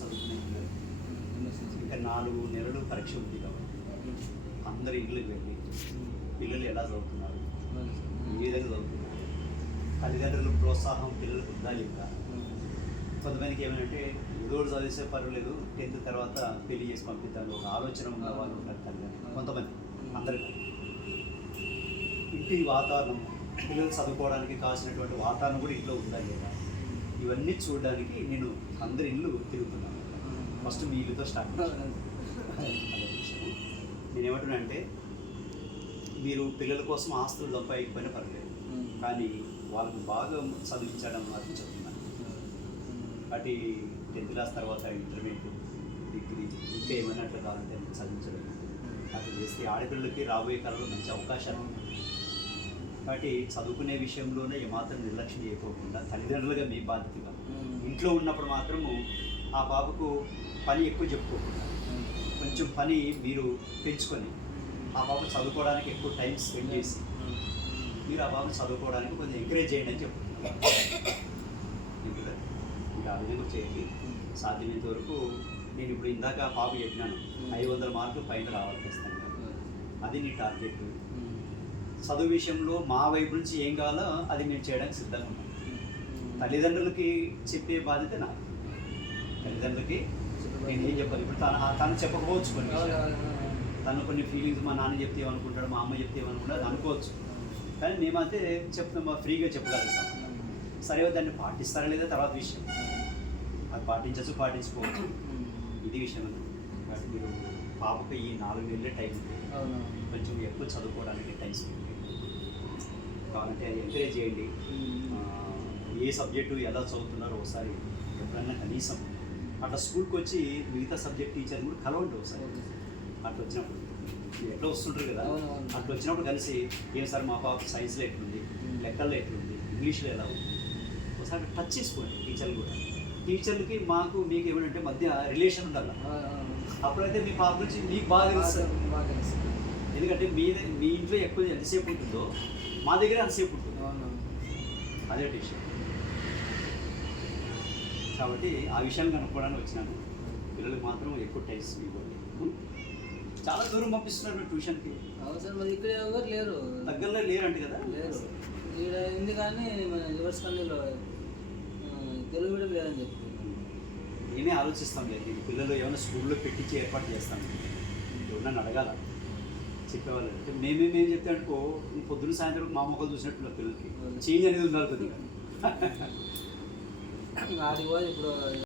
చదువుకునే పిల్లలు ఇంకా 4 నెలలు పరీక్ష ఉంది కాబట్టి అందరి ఇళ్ళకి వెళ్ళి పిల్లలు ఎలా చదువుతున్నారు, ఏ విధంగా చదువుతున్నారు, తల్లిదండ్రుల ప్రోత్సాహం పిల్లలకు ఉందా లేదా. కొంతమందికి ఏమంటే ఏదో చదివిస్తే పర్వాలేదు 10th తర్వాత పెళ్లి చేసి పంపిద్దాం ఒక ఆలోచన ఉన్న వాళ్ళు ఉంటారు తల్లిదండ్రులు. కొంతమంది అందరికీ ఇంటి వాతావరణం పిల్లలు చదువుకోవడానికి కావాల్సినటువంటి వాతావరణం కూడా ఇంట్లో ఉందా లేదా, ఇవన్నీ చూడడానికి నేను అందరి ఇల్లు తిరుగుతున్నాను. ఫస్ట్ మీ ఇల్లుతో స్టార్ట్ చేస్తాను. నేను ఏమంటున్నా అంటే మీరు పిల్లల కోసం ఆస్తులు సంపాదించకపోయినా పర్లేదు, కానీ వాళ్ళకు బాగా చదివించడం మాత్రం చెప్తున్నాను. అటు 10th క్లాస్ తర్వాత ఇంటర్మీడియట్, డిగ్రీ ఇంకా ఏమైనా అట్లా కావాలంటే చదివించడం అట్లా చేస్తే ఆడపిల్లలకి రాబోయే కాలంలో మంచి అవకాశాలు ఉన్నాయి. కాబట్టి చదువుకునే విషయంలోనే ఏమాత్రం నిర్లక్ష్యం చేయకోకుండా తల్లిదండ్రులుగా మీ బాధ్యతగా ఇంట్లో ఉన్నప్పుడు మాత్రము ఆ బాబుకు పని ఎక్కువ చెప్పుకోకుండా కొంచెం పని మీరు పెంచుకొని ఆ బాబు చదువుకోవడానికి ఎక్కువ టైం స్పెండ్ చేసి మీరు ఆ బాబుని చదువుకోవడానికి కొంచెం ఎంకరేజ్ చేయండి అని చెప్తున్నారు. ఇంకా ఆ విధంగా చేయండి. సాధ్యమైనంత వరకు నేను ఇప్పుడు ఇందాక ఆ బాబు చెప్పినాను 500 మార్కులు పైన రావాలి ఖచ్చితంగా, అది నీ టార్గెట్. చదువు విషయంలో మా వైపు నుంచి ఏం కావాలో అది మేము చేయడానికి సిద్ధంగా ఉన్నాం. తల్లిదండ్రులకి చెప్పే బాధ్యత నాకు. తల్లిదండ్రులకి నేను ఏం చెప్పాలి, ఇప్పుడు తను చెప్పకపోవచ్చు కొన్ని, తను కొన్ని ఫీలింగ్స్ మా నాన్న చెప్తే ఏమనుకుంటాడు, మా అమ్మ చెప్తే ఏమనుకుంటాడు అది అనుకోవచ్చు, కానీ మేమైతే చెప్తాం ఫ్రీగా చెప్పగలుగుతాం. సరే దాన్ని పాటిస్తారా లేదా తర్వాత విషయం, అది పాటించచ్చు పాటించుకోవచ్చు, ఇది విషయం. కాబట్టి మీరు పాపకు ఈ 4 నెలలే టైం కొంచెం ఎక్కువ చదువుకోవడానికి టైం స్పెండ్ కావాలంటే అది ఎంకరేజ్ చేయండి. ఏ సబ్జెక్టు ఎలా చదువుతున్నారో ఒకసారి ఎప్పుడన్నా కనీసం అట్లా స్కూల్కి వచ్చి మిగతా సబ్జెక్ట్ టీచర్ కూడా కలవండి ఒకసారి. అట్లా వచ్చినప్పుడు మీరు ఎట్లా వస్తుంటారు కదా, అట్లా వచ్చినప్పుడు కలిసి ఏం సార్ మా పాప సైన్స్లో ఎట్లుంది, లెక్కల్లో ఎట్లుంది, ఇంగ్లీష్లో ఎలా ఉంది ఒకసారి టచ్ చేసుకోండి. టీచర్లు కూడా టీచర్లకి మాకు మీకు ఏమంటే మధ్య రిలేషన్ ఉండాలి. అప్పుడైతే మీ పాప గురించి మీకు బాగా తెలుస్తుంది. ఎందుకంటే మీ ఇంట్లో ఎక్కువ ఎంతసేపు ఉంటుందో మా దగ్గర అంతసేపు ఉంటుంది, అదే విషయం. కాబట్టి ఆ విషయాన్ని కనుక్కోవడానికి వచ్చినాను. పిల్లలకు మాత్రం ఎక్కువ టైమ్స్ ఇవ్వండి. చాలా దూరం పంపిస్తున్నారు మీరు ట్యూషన్కి. సార్ మరి ఇక్కడ ఎవరు లేరు, దగ్గరలో లేరంట కదా. లేరు, ఇక్కడ ఉంది కానీ మన రివర్స్ కన్నీలో తెలుగు మీడియం లేదని చెప్తున్నాను. మేమే ఆలోచిస్తాం లేదు, పిల్లలు ఏమైనా స్కూల్లో పెట్టించి ఏర్పాటు చేస్తాం, ఎవరన్నా అడగాల చెప్పేవాళ్ళు. అంటే మేము చెప్తే అనుకో పొద్దున్న సాయంత్రం మా మొక్కలు చూసినట్టు పిల్లలకి చేంజ్ అనేది ఉండాలి కొద్దిగా. అది ఇప్పుడు